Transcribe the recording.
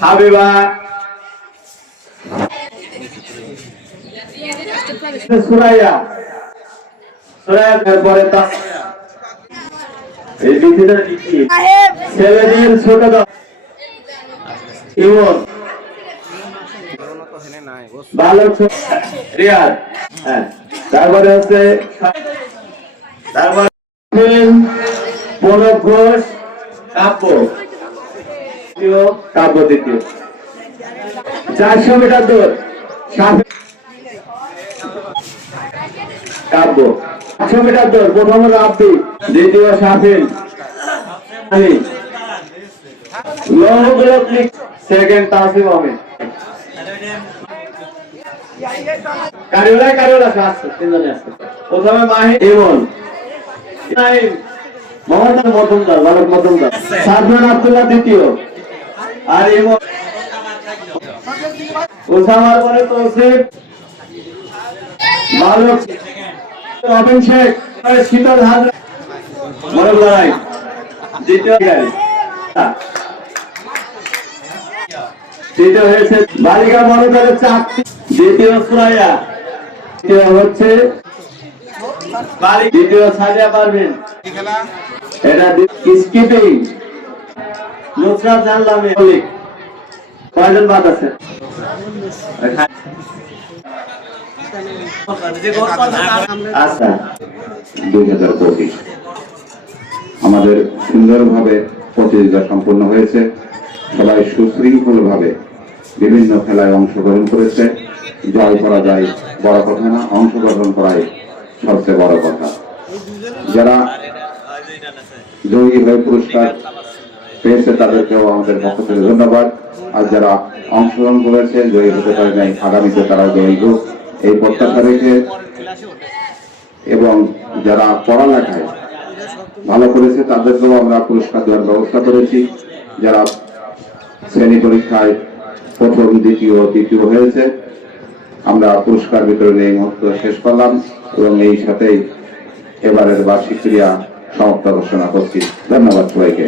হাবিবা সুরাইয়া। সুরাইয়া পরে তাসমিয়া এই বিধিটা কি ছেলেদের ছোট ইমন। বালক রিয়াদ। হ্যাঁ। তারপরে হচ্ছে তারপরে প্রণব ঘোষ কাব্য। চারশো মিটার সাফ- কাব্য একশো মিটার দূর প্রথম রাব্বি, দ্বিতীয় আমি সেকেন্ড তাসিম আহমেদ। কারিউলা কারিউলা প্রথমে মাহি ইমন। মোহাম্মদ মজুমদার, বালক মজুমদার। সাদমান আব্দুল্লাহ, দ্বিতীয়। আর ইমন ওসামার পরে তৌসিফ বালক রবিন শেখ শীতল হাজরা মরল লড়াই দ্বিতীয় দ্বিতীয় হয়েছে বালিকা মনোদলের চারটি দ্বিতীয় সুরাইয়া দ্বিতীয় হচ্ছে দ্বিতীয় সাজিয়া পারবেন। এটা স্কিপিং। নুসরাত জানলাম কয়জন বাদ আছে? আচ্ছা। দুই হাজার পঁচিশ। আমাদের সুন্দরভাবে প্রতিযোগিতা সম্পন্ন হয়েছে। সবাই সুশৃঙ্খলভাবে বিভিন্ন খেলায় অংশগ্রহণ করেছে। জয় করা যায় বড় কথা না, অংশগ্রহণ করাই সবচেয়ে বড় কথা। যারা জয়ী হয়ে পুরস্কার পেয়েছে তাদেরকেও আমাদের পক্ষ থেকে ধন্যবাদ। আর যারা অংশগ্রহণ করেছে, জয়ী হতে পারে নাই, আগামীতে তারা জয়ী হোক। এই প্রত্যাশা রেখে এবং যারা পড়ালেখায় ভালো করেছে, তাদেরকেও আমরা পুরস্কার দেওয়ার ব্যবস্থা করেছি। যারা শ্রেণি পরীক্ষায় প্রথম, দ্বিতীয় তৃতীয় হয়েছে, আমরা পুরস্কার বিতরণে এই মুহূর্ত শেষ করলাম এবং এই সাথেই এবারের বার্ষিক ক্রিয়া সমাপ্ত ঘোষণা করছি। ধন্যবাদ সবাইকে।